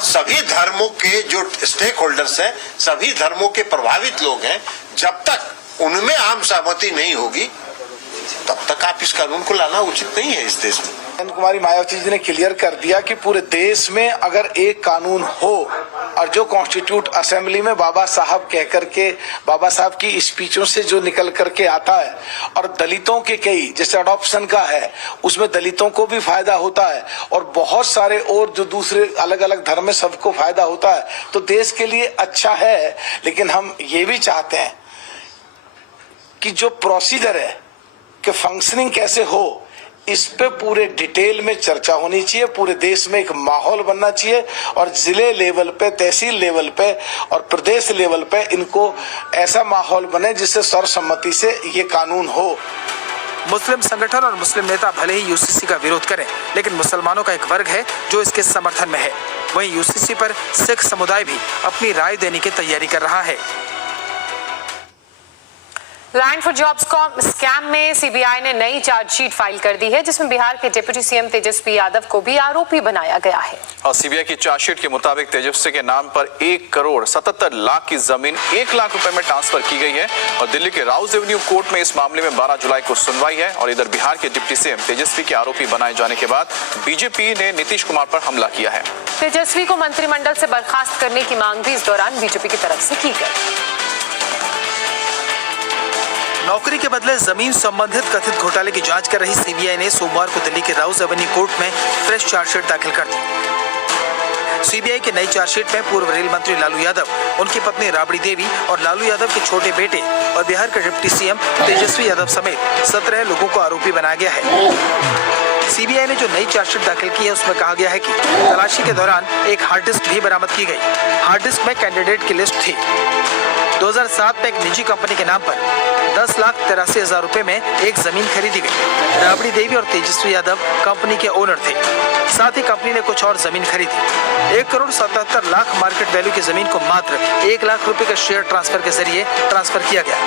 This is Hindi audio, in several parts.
और सभी धर्मों के जो स्टेक होल्डर्स हैं, सभी धर्मों के प्रभावित लोग हैं, जब तक उनमें आम सहमति नहीं होगी तब तक आप इस कानून को लाना उचित नहीं है इस देश में। कुमारी मायावती जी ने क्लियर कर दिया कि पूरे देश में अगर एक कानून हो और जो कॉन्स्टिट्यूट असेंबली में बाबा साहब कह करके, बाबा साहब की स्पीचों से जो निकल करके आता है, और दलितों के कई जैसे अडॉप्शन का है उसमें दलितों को भी फायदा होता है और बहुत सारे और जो दूसरे अलग अलग धर्म में सबको फायदा होता है, तो देश के लिए अच्छा है। लेकिन हम ये भी चाहते हैं कि जो प्रोसीजर है कि फंक्शनिंग कैसे हो, इस पे पूरे डिटेल में चर्चा होनी चाहिए। पूरे देश में एक माहौल बनना चाहिए और जिले लेवल पे, तहसील लेवल पे और प्रदेश लेवल पे इनको ऐसा माहौल बने जिससे सर्वसम्मति से ये कानून हो। मुस्लिम संगठन और मुस्लिम नेता भले ही यूसीसी का विरोध करें, लेकिन मुसलमानों का एक वर्ग है जो इसके समर्थन में है। वहीं यूसीसी पर सिख समुदाय भी अपनी राय देने की तैयारी कर रहा है। लैंड फॉर जॉब्स स्कैम में सीबीआई ने नई चार्जशीट फाइल कर दी है, जिसमें बिहार के डिप्टी सीएम तेजस्वी यादव को भी आरोपी बनाया गया है। और सीबीआई की चार्जशीट के मुताबिक तेजस्वी के नाम पर 1,77,00,000 की जमीन 1 लाख रुपए में ट्रांसफर की गई है और दिल्ली के राउज एवेन्यू कोर्ट में इस मामले में 12 जुलाई को सुनवाई है। और इधर बिहार के डिप्टी सीएम तेजस्वी के आरोपी बनाए जाने के बाद बीजेपी ने नीतीश कुमार पर हमला किया है। तेजस्वी को मंत्रिमंडल से बर्खास्त करने की मांग भी इस दौरान बीजेपी की तरफ से की गई। नौकरी के बदले जमीन संबंधित कथित घोटाले की जांच कर रही सीबीआई ने सोमवार को दिल्ली के राउज एवेन्यू कोर्ट में फ्रेश चार्जशीट दाखिल कर दी। सीबीआई की नई चार्जशीट में पूर्व रेल मंत्री लालू यादव, उनकी पत्नी राबड़ी देवी और लालू यादव के छोटे बेटे और बिहार के डिप्टी सीएम तेजस्वी यादव समेत 17 लोगों को आरोपी बनाया गया है। सीबीआई ने जो नई चार्जशीट दाखिल की है उसमें कहा गया है कि तलाशी के दौरान एक हार्ड डिस्क भी बरामद की गई। हार्ड डिस्क में कैंडिडेट की लिस्ट थी। 2007 में एक निजी कंपनी के नाम पर 10,83,000 रुपए में एक जमीन खरीदी गई। राबड़ी देवी और तेजस्वी यादव कंपनी के ओनर थे। साथ ही कंपनी ने कुछ और जमीन खरीदी। 1,77,00,000 मार्केट वैल्यू की जमीन को मात्र 1 लाख रुपए के शेयर ट्रांसफर के जरिए ट्रांसफर किया गया।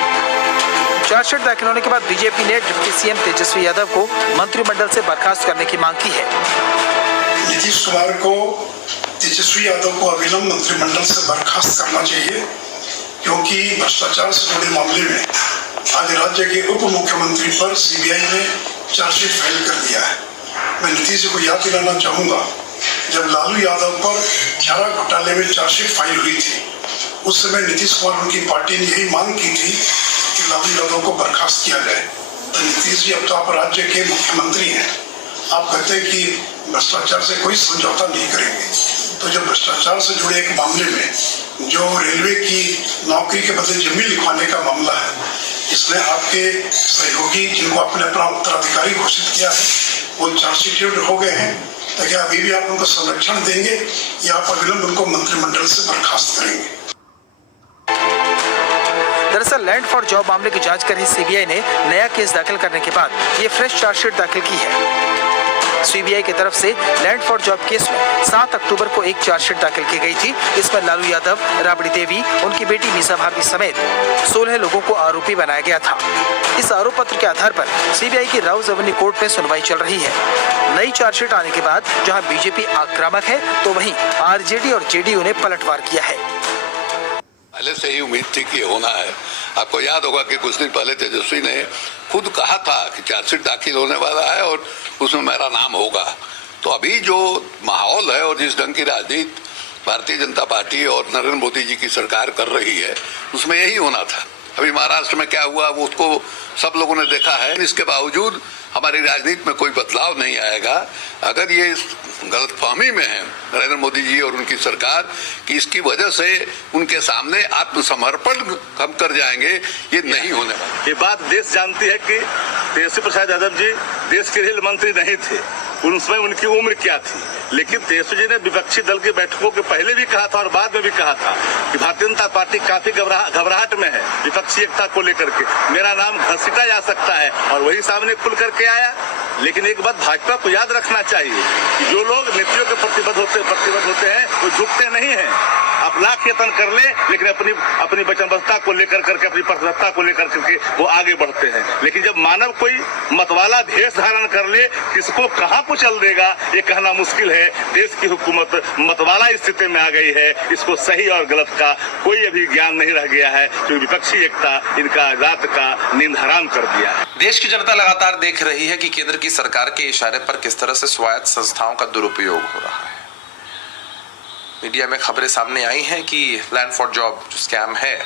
चार्जशीट दाखिल होने के बाद बीजेपी ने डिप्टी सीएम तेजस्वी यादव को मंत्रिमंडल से बर्खास्त करने की मांग की है। नीतीश कुमार को तेजस्वी यादव को अविलंब मंत्रिमंडल से बर्खास्त करना चाहिए, क्योंकि भ्रष्टाचार से जुड़े मामले में आज राज्य के उप मुख्यमंत्री पर सीबीआई ने चार्जशीट फाइल कर दिया है। मैं नीतीश को याद दिलाना चाहूँगा, जब लालू यादव पर चारा घोटाले में चार्जशीट फाइल हुई थी, उस समय नीतीश कुमार उनकी पार्टी ने यही मांग की थी कि लालू यादव को बर्खास्त किया जाए। तो नीतीश जी, अब तो आप राज्य के मुख्यमंत्री हैं, आप कहते हैं कि भ्रष्टाचार से कोई समझौता नहीं करेंगे, तो जब भ्रष्टाचार से जुड़े एक मामले में जो रेलवे की नौकरी के बदले जमीन लिखवाने का मामला है, इसमें आपके सहयोगी जिनको आपने अपना उत्तराधिकारी घोषित किया है वो चार्जशीट हो गए हैं, तो क्या अभी भी आप उनको संरक्षण देंगे या आप अविलंब उनको मंत्रिमंडल से बर्खास्त करेंगे? दरअसल लैंड फॉर जॉब मामले की जांच कर रही सीबीआई ने नया केस दाखिल करने के बाद ये फ्रेश चार्जशीट दाखिल की है। सीबीआई की तरफ से लैंड फॉर जॉब केस में 7 अक्टूबर को एक चार्जशीट दाखिल की गई थी। इसमें लालू यादव, राबड़ी देवी, उनकी बेटी मीसा भारती समेत 16 लोगों को आरोपी बनाया गया था। इस आरोप पत्र के आधार पर सीबीआई की राउज एवेन्यू कोर्ट में सुनवाई चल रही है। नई चार्जशीट आने के बाद जहां बीजेपी आक्रामक है, तो वहीं आरजेडी और जेडीयू ने पलटवार किया है। पहले से ही उम्मीद थी कि होना है। आपको याद होगा कि कुछ दिन पहले तेजस्वी ने खुद कहा था कि चार्जशीट दाखिल होने वाला है और उसमें मेरा नाम होगा। तो अभी जो माहौल है और जिस ढंग की राजनीति भारतीय जनता पार्टी और नरेंद्र मोदी जी की सरकार कर रही है, उसमें यही होना था। अभी महाराष्ट्र में क्या हुआ वो उसको सब लोगों ने देखा है। इसके बावजूद हमारी राजनीति में कोई बदलाव नहीं आएगा अगर ये गलतफहमी में है नरेंद्र मोदी जी और उनकी सरकार कि इसकी वजह से उनके सामने आत्मसमर्पण हम कर जाएंगे। ये नहीं होने वाला। ये बात देश जानती है कि तेजस्वी प्रसाद यादव जी देश के रेल मंत्री नहीं थे, उन समय उनकी उम्र क्या थी। लेकिन तेजस्वी जी ने विपक्षी दल की बैठकों के पहले भी कहा था और बाद में भी कहा था कि भारतीय जनता पार्टी काफी घबराहट में है विपक्षी एकता को लेकर के, मेरा नाम घसीटा जा सकता है, और वही सामने खुल करके आया। लेकिन एक बात भाजपा को याद रखना चाहिए कि जो लोग नीतियों के प्रतिबद्ध होते हैं वो झुकते नहीं हैं। आप लाख यत्न कर ले, लेकिन अपनी वचनबद्धता को लेकर करके, अपनी प्रतिबद्धता को लेकर करके वो आगे बढ़ते हैं। लेकिन जब मानव कोई मतवाला भेष धारण कर ले, किसको कहां कुचल देगा ये कहना मुश्किल है। देश की हुकूमत मतवाला स्थिति में आ गई है। इसको सही और गलत का कोई अभी ज्ञान नहीं रह गया है, जो विपक्षी एकता इनका रात का नींद हराम कर दिया है। देश की जनता लगातार देख रही है कि केंद्र की सरकार के इशारे पर किस तरह से स्वायत्त संस्थाओं का दुरुपयोग हो रहा है। मीडिया में खबरें सामने आई हैं कि लैंड फॉर जॉब जो स्कैम है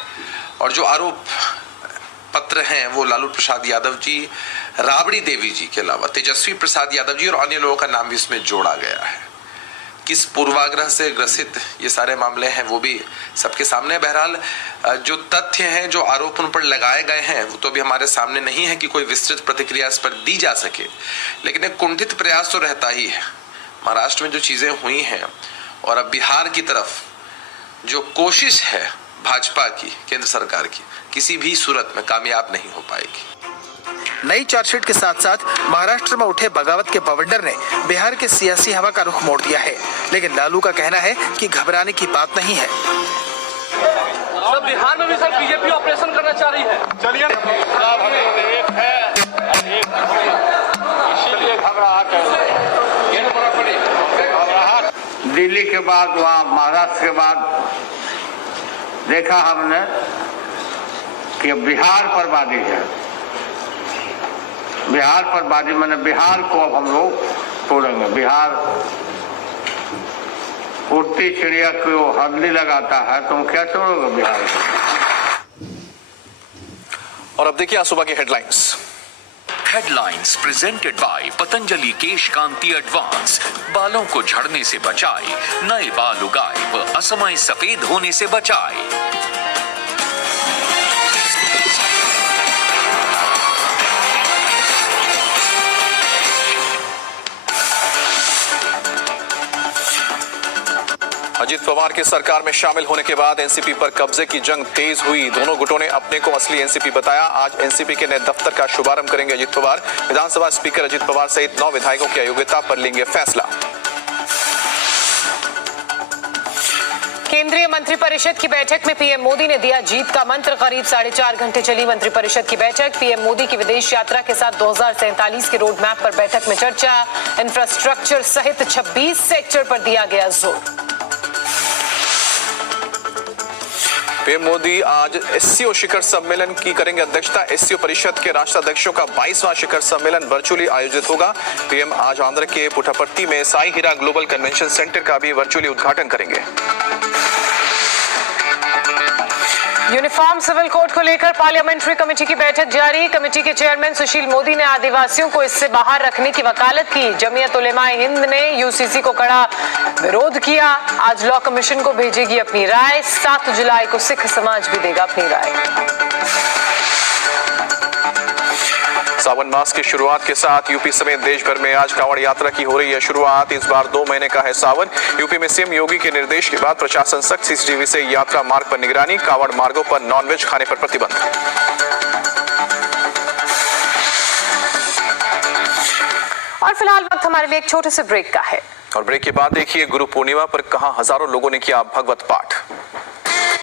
और जो आरोप पत्र हैं वो लालू प्रसाद यादव जी, राबड़ी देवी जी के अलावा तेजस्वी प्रसाद यादव जी और अन्य लोगों का नाम भी इसमें जोड़ा गया है। किस पूर्वाग्रह से ग्रसित ये सारे मामले हैं वो भी सबके सामने। बहरहाल जो तथ्य हैं, जो आरोप उन पर लगाए गए हैं वो तो अभी हमारे सामने नहीं है कि कोई विस्तृत प्रतिक्रिया इस पर दी जा सके, लेकिन एक कुंठित प्रयास तो रहता ही है। महाराष्ट्र में जो चीजें हुई हैं और अब बिहार की तरफ जो कोशिश है भाजपा की, केंद्र सरकार की, किसी भी सूरत में कामयाब नहीं हो पाएगी। नई चार्जशीट के साथ साथ महाराष्ट्र में उठे बगावत के बवंडर ने बिहार के सियासी हवा का रुख मोड़ दिया है, लेकिन लालू का कहना है कि घबराने की बात नहीं है। सब बिहार में भी सर बीजेपी ऑपरेशन करना चाह रही है। चलिए एक है, इसीलिए घबराहट दिल्ली के बाद वहाँ महाराष्ट्र के बाद देखा हमने कि बिहार पर बाजी है। बिहार पर बाजी मैंने बिहार को अब हम लोग तोड़ेंगे। बिहार उड़ती चिड़िया को हल्दी लगाता है, तुम क्या तोड़ोगे बिहार को। और अब देखिए आज सुबह की headlines. Headlines presented by Patanjali Kesh Kanti advance. बालों को झड़ने से बचाए, नए बाल उगाए व असमय सफेद होने से बचाए। अजीत पवार की सरकार में शामिल होने के बाद एनसीपी पर कब्जे की जंग तेज हुई। दोनों गुटों ने अपने को असली एनसीपी बताया। आज एनसीपी के नए दफ्तर का शुभारंभ करेंगे अजीत पवार। विधानसभा स्पीकर अजीत पवार सहित 9 विधायकों की अयोग्यता पर लेंगे फैसला। केंद्रीय मंत्रिपरिषद की बैठक में पीएम मोदी ने दिया जीत का मंत्र। करीब 4.5 घंटे चली मंत्रिपरिषद की बैठक। पीएम मोदी की विदेश यात्रा के साथ 2047 के रोड मैप पर बैठक में चर्चा। इंफ्रास्ट्रक्चर सहित 26 सेक्टर पर दिया गया जोर। पीएम मोदी आज एससीओ शिखर सम्मेलन की करेंगे अध्यक्षता। एससीओ परिषद के राष्ट्राध्यक्षों का 22वां शिखर सम्मेलन वर्चुअली आयोजित होगा। पीएम आज आंध्र के पुट्टपर्ती में साई हीरा ग्लोबल कन्वेंशन सेंटर का भी वर्चुअली उद्घाटन करेंगे। यूनिफॉर्म सिविल कोड को लेकर पार्लियामेंट्री कमेटी की बैठक जारी। कमेटी के चेयरमैन सुशील मोदी ने आदिवासियों को इससे बाहर रखने की वकालत की। जमीयत उलेमाए हिंद ने यूसीसी को कड़ा विरोध किया। आज लॉ कमीशन को भेजेगी अपनी राय। 7 जुलाई को सिख समाज भी देगा अपनी राय। सावन मास की शुरुआत के साथ यूपी समेत देश भर में आज कांवड़ यात्रा की हो रही है शुरुआत। इस बार 2 महीने का है सावन। यूपी में सीएम योगी के निर्देश के बाद प्रशासन सख्त सीसीटीवी से यात्रा मार्ग पर निगरानी। कांवड़ मार्गों पर नॉनवेज खाने पर प्रतिबंध। और फिलहाल वक्त हमारे लिए एक छोटे से ब्रेक का है। और ब्रेक के बाद देखिए गुरु पूर्णिमा पर कहां हजारों लोगों ने किया भगवत पाठ।